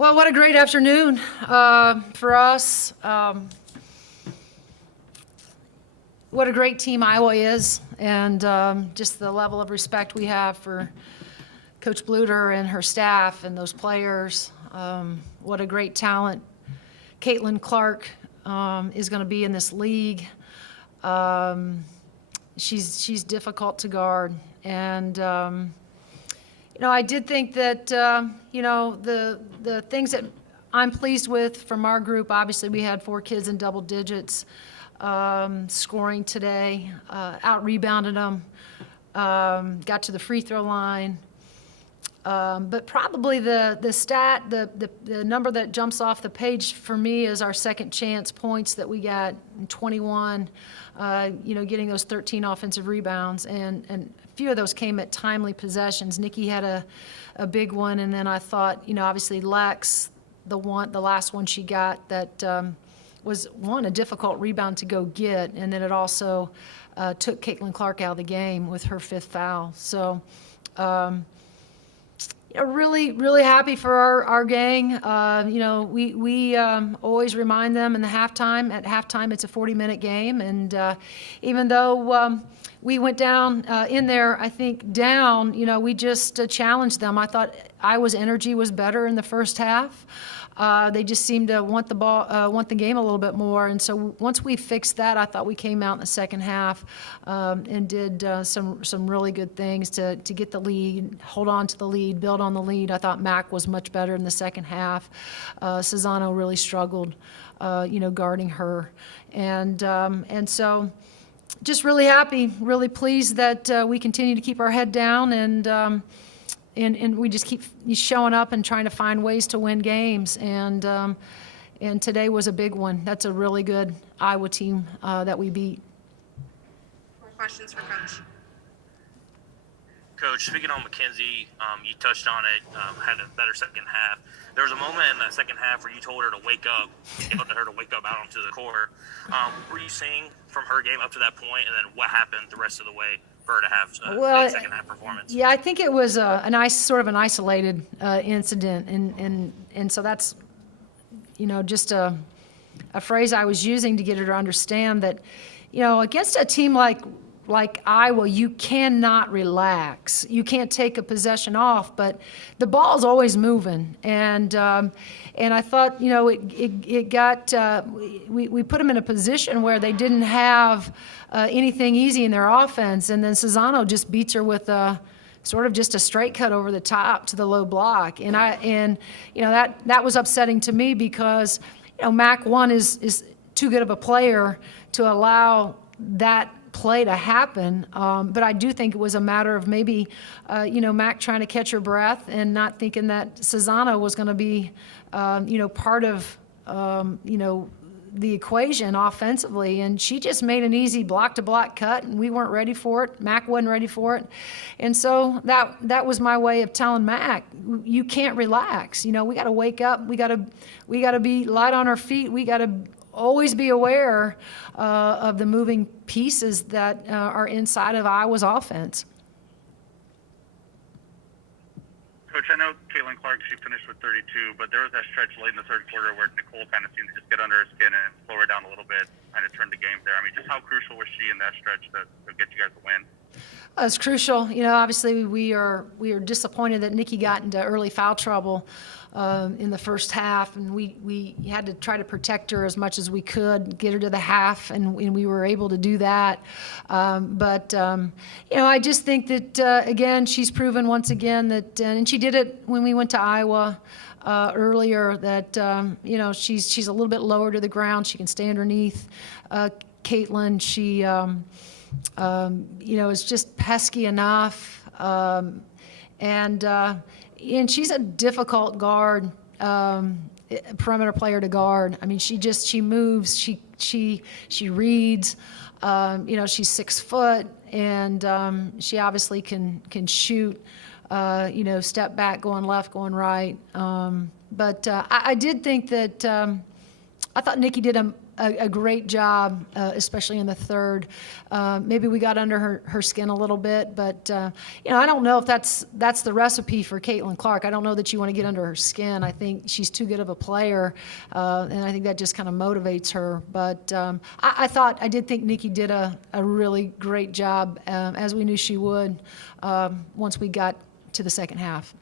Well, what a great afternoon for us. What a great team Iowa is, and just the level of respect we have for Coach Bluter and her staff and those players. What a great talent Caitlin Clark is going to be in this league. She's difficult to guard, and I did think that the things that I'm pleased with from our group. Obviously, we had 4 kids in double digits scoring today. Out rebounded them, got to the free throw line. But probably the stat, the number that jumps off the page for me is our second chance points that we got in 21. Getting those 13 offensive rebounds, and a few of those came at timely possessions. Nikki had a big one, and then I thought, obviously Lex, the last one she got that was a difficult rebound to go get, and then it also took Caitlin Clark out of the game with her 5th foul. So. Really, really happy for our gang. We always remind them in the halftime. At halftime, it's a 40-minute game, and even though we went down in there, I think down, we just challenged them. I thought Iowa's energy was better in the first half. They just seemed to want the game a little bit more. And so once we fixed that, I thought we came out in the second half and did some really good things to get the lead, hold on to the lead, build on the lead. I thought Mac was much better in the second half. Cesano really struggled, guarding her. And so just really happy, really pleased that we continue to keep our head down and we just keep showing up and trying to find ways to win games. And today was a big one. That's a really good Iowa team that we beat. More questions for Coach? Coach, speaking on McKenzie, you touched on it, had a better second half. There was a moment in the second half where you told her to wake up, yelled at her to wake up out onto the court. What were you seeing from her game up to that point, and then what happened the rest of the way for her to have a second half performance? Yeah, I think it was sort of an isolated incident, and so that's just a phrase I was using to get her to understand that against a team like Iowa, you cannot relax. You can't take a possession off, but the ball's always moving. And I thought, it got we put them in a position where they didn't have anything easy in their offense, and then Cesano just beats her with sort of just a straight cut over the top to the low block, and that was upsetting to me because Mac 1 is too good of a player to allow that play to happen, but I do think it was a matter of maybe Mac trying to catch her breath and not thinking that Cesano was going to be part of the equation offensively, and she just made an easy block-to-block cut, and we weren't ready for it. Mac wasn't ready for it, and so that was my way of telling Mac, you can't relax. We got to wake up. We got to be light on our feet. We got to always be aware of the moving pieces that are inside of Iowa's offense. Coach, I know Caitlin Clark, she finished with 32, but there was that stretch late in the third quarter where Nicole kind of seemed to just get under her skin and slow her down a little bit, kind of turn the game there. I mean, just how crucial was she in that stretch to get you guys the win? It's crucial. Obviously we are disappointed that Nikki got into early foul trouble in the first half, and we had to try to protect her as much as we could, get her to the half, and we were able to do that. But I just think that again, she's proven once again that, and she did it when we went to Iowa earlier, that she's a little bit lower to the ground. She can stay underneath Caitlin. She is just pesky enough, and she's a difficult guard, perimeter player to guard. I mean, she moves, she reads. She's 6 foot, and she obviously can shoot. Step back, going left, going right. But I did think that I thought Nikki did a great job, especially in the third. Maybe we got under her skin a little bit, but I don't know if that's the recipe for Caitlin Clark. I don't know that you want to get under her skin. I think she's too good of a player, and I think that just kind of motivates her. But I did think Nikki did a really great job, as we knew she would, once we got to the second half.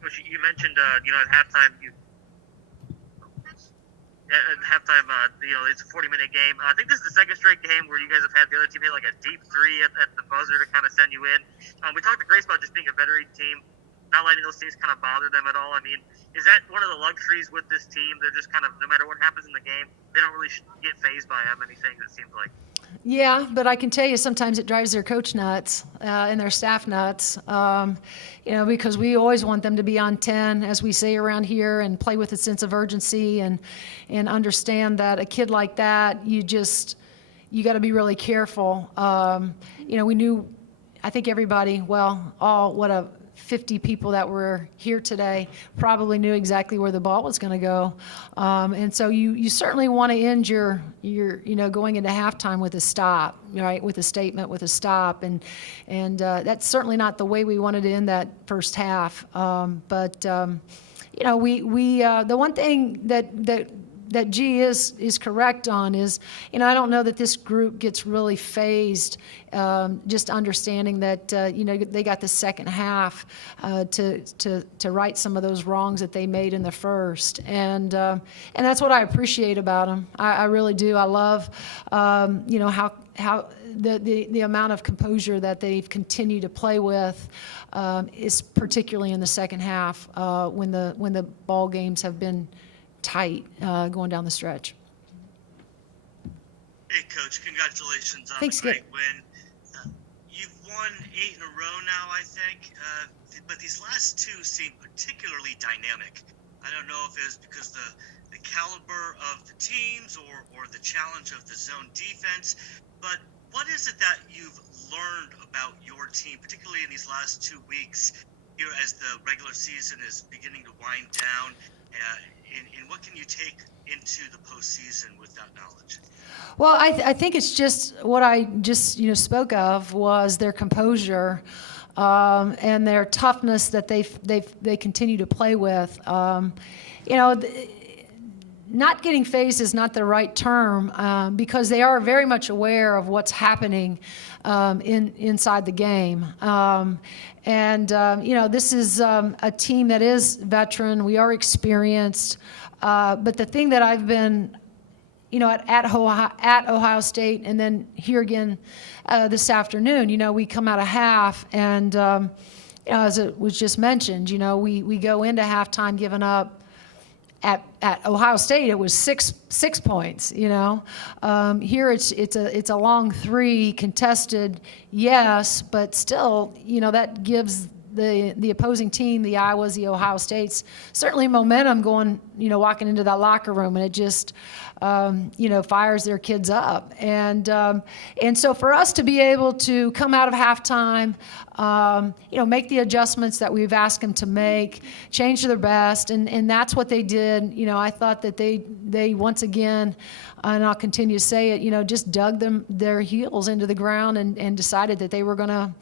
Coach, you mentioned, at halftime, it's a 40-minute game. I think this is the second straight game where you guys have had the other team hit like a deep three at the buzzer to kind of send you in. We talked to Grace about just being a veteran team, not letting those things kind of bother them at all. I mean, is that one of the luxuries with this team? They're just kind of, no matter what happens in the game, they don't really get fazed by how many things, it seems like. Yeah, but I can tell you sometimes it drives their coach nuts and their staff nuts, because we always want them to be on 10, as we say around here, and play with a sense of urgency and understand that a kid like that, you got to be really careful. We knew, I think everybody, 50 people that were here today probably knew exactly where the ball was going to go. And so you certainly want to end your going into halftime with a stop, right? With a statement, with a stop. And that's certainly not the way we wanted to end that first half. But the one thing that G is correct on is, I don't know that this group gets really phased, just understanding that, they got the second half to right some of those wrongs that they made in the first. And that's what I appreciate about them. I really do. I love, how the amount of composure that they've continued to play with, is particularly in the second half, when the ball games have been tight going down the stretch. Hey, Coach, congratulations on Thanks, the great Skip. win. You've won 8 in a row now, I think, but these last two seem particularly dynamic. I don't know if it was because the caliber of the teams or the challenge of the zone defense, but what is it that you've learned about your team, particularly in these last 2 weeks here as the regular season is beginning to wind down? And what can you take into the postseason with that knowledge? Well, I think it's just what I just spoke of was their composure and their toughness that they continue to play with. Not getting phased is not the right term because they are very much aware of what's happening inside the game. This is a team that is veteran. We are experienced. But the thing that I've been, at Ohio State and then here again this afternoon, we come out of half and, as it was just mentioned, we go into halftime giving up. At Ohio State, it was six points. Here it's a long three contested, yes, but still, that gives the opposing team, the Iowas, the Ohio States, certainly momentum going, walking into that locker room, and it just, fires their kids up. And so for us to be able to come out of halftime, make the adjustments that we've asked them to make, change to their best, and that's what they did. I thought that they once again, and I'll continue to say it, just dug their heels into the ground and decided that they were gonna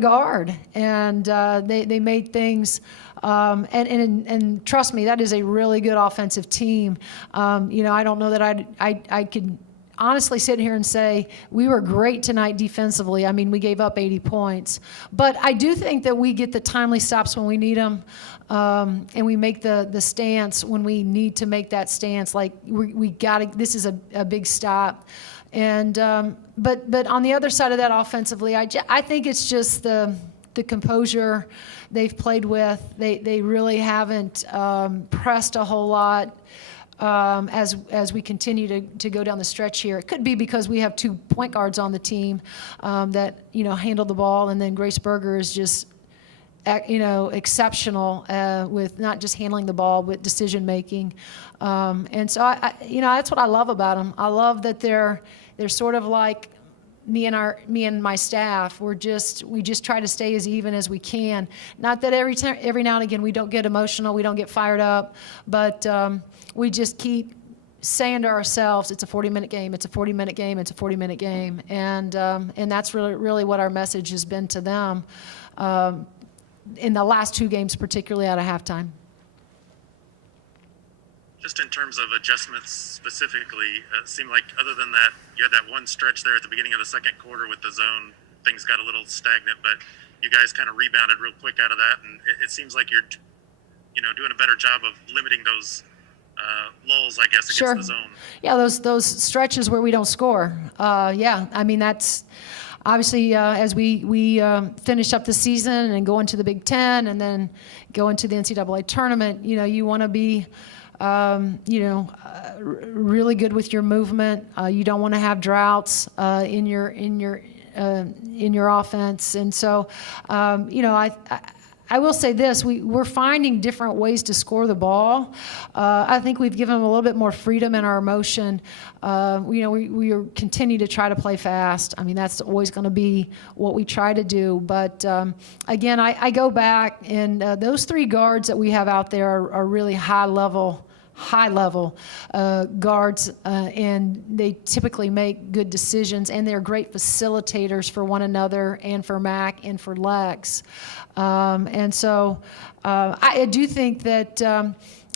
guard, and they made things. And trust me, that is a really good offensive team. I don't know that I could honestly sit here and say we were great tonight defensively. I mean, we gave up 80 points, but I do think that we get the timely stops when we need them, and we make the stance when we need to make that stance. Like we got to. This is a big stop. And but on the other side of that offensively, I think it's just the composure they've played with. They really haven't pressed a whole lot as we continue to go down the stretch here. It could be because we have 2 point guards on the team that handle the ball, and then Grace Berger is just exceptional with not just handling the ball but decision making. And so I that's what I love about them. I love that they're sort of like me and my staff, we just try to stay as even as we can. Not that every now and again we don't get emotional, we don't get fired up, but we just keep saying to ourselves, it's a 40-minute game, it's a 40-minute game, it's a 40-minute game, and that's really what our message has been to them in the last 2 games, particularly out of halftime. Just in terms of adjustments specifically, it seemed like other than that, you had that one stretch there at the beginning of the second quarter with the zone. Things got a little stagnant, but you guys kind of rebounded real quick out of that, and it seems like you're, doing a better job of limiting those lulls, I guess, against the zone. Yeah, those stretches where we don't score. Yeah, I mean that's obviously as we finish up the season and go into the Big Ten and then go into the NCAA tournament. You want to be really good with your movement. You don't want to have droughts in your offense, and so I will say this: we're finding different ways to score the ball. I think we've given them a little bit more freedom in our motion. We continue to try to play fast. I mean, that's always going to be what we try to do. But again, I go back, and those 3 guards that we have out there are really high level guards, and they typically make good decisions, and they're great facilitators for one another and for Mac and for Lex. And so I do think that,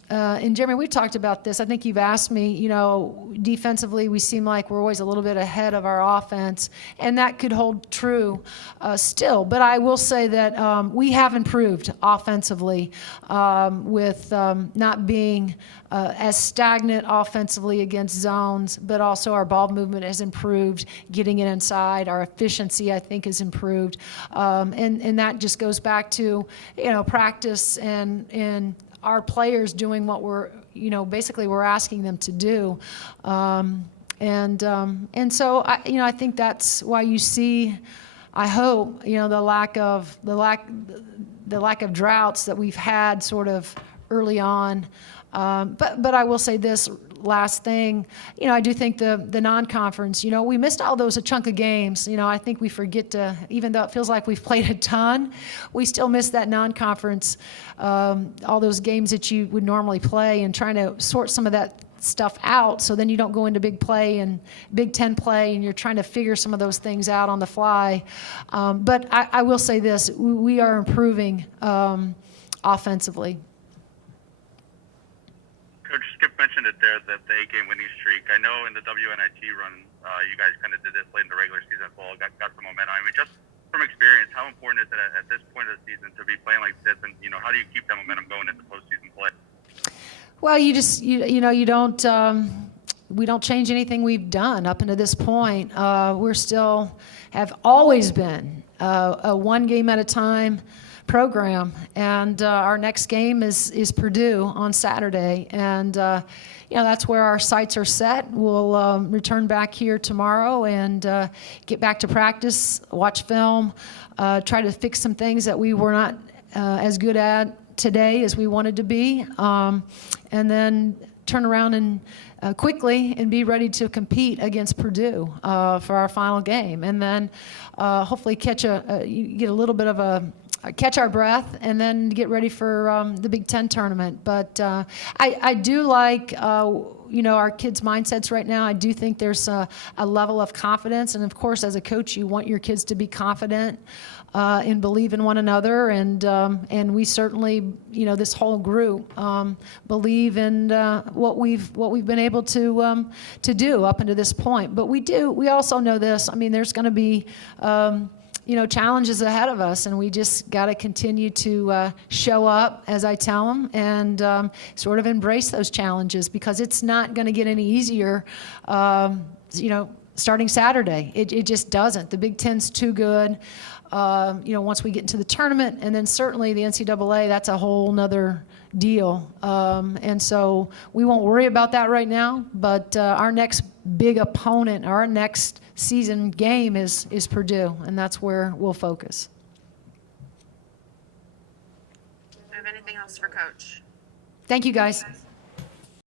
and Jeremy, we've talked about this. I think you've asked me, defensively, we seem like we're always a little bit ahead of our offense, and that could hold true still. But I will say that we have improved offensively with not being as stagnant offensively against zones, but also our ball movement has improved, getting it inside. Our efficiency, I think, has improved. And that just goes back to, practice and our players doing what basically we're asking them to do. And so I think that's why you see, I hope, the lack of droughts that we've had sort of early on. But I will say this last thing, I do think the non-conference, we missed all those a chunk of games. I think we forget to, even though it feels like we've played a ton, we still miss that non-conference, all those games that you would normally play, and trying to sort some of that stuff out so then you don't go into big play and Big Ten play and you're trying to figure some of those things out on the fly. But I will say this, we are improving offensively. Coach Skip mentioned it there, that the 8-game winning streak. I know in the WNIT run, you guys kind of did this late in the regular season as well, got some momentum. I mean, just from experience, how important is it at this point of the season to be playing like this? And, how do you keep that momentum going into postseason play? Well, you just, you don't, we don't change anything we've done up until this point. We're still, have always been a 1 game at a time program, and our next game is Purdue on Saturday, and that's where our sights are set. We'll return back here tomorrow and get back to practice, watch film, try to fix some things that we were not as good at today as we wanted to be, and then turn around and quickly and be ready to compete against Purdue for our final game, and then hopefully get a little bit of a catch our breath and then get ready for the Big Ten tournament. But I do like our kids' mindsets right now. I do think there's a level of confidence, and of course, as a coach, you want your kids to be confident and believe in one another. And we certainly, this whole group believe in what we've been able to do up until this point. But we also know this. I mean, there's going to be challenges ahead of us, and we just got to continue to show up, as I tell them, and sort of embrace those challenges, because it's not going to get any easier, starting Saturday. It just doesn't. The Big Ten's too good. Once we get into the tournament, and then certainly the NCAA, that's a whole nother deal. And so we won't worry about that right now, but our next big opponent, our next season game is Purdue, and that's where we'll focus. Do you have anything else for Coach? Thank you, guys.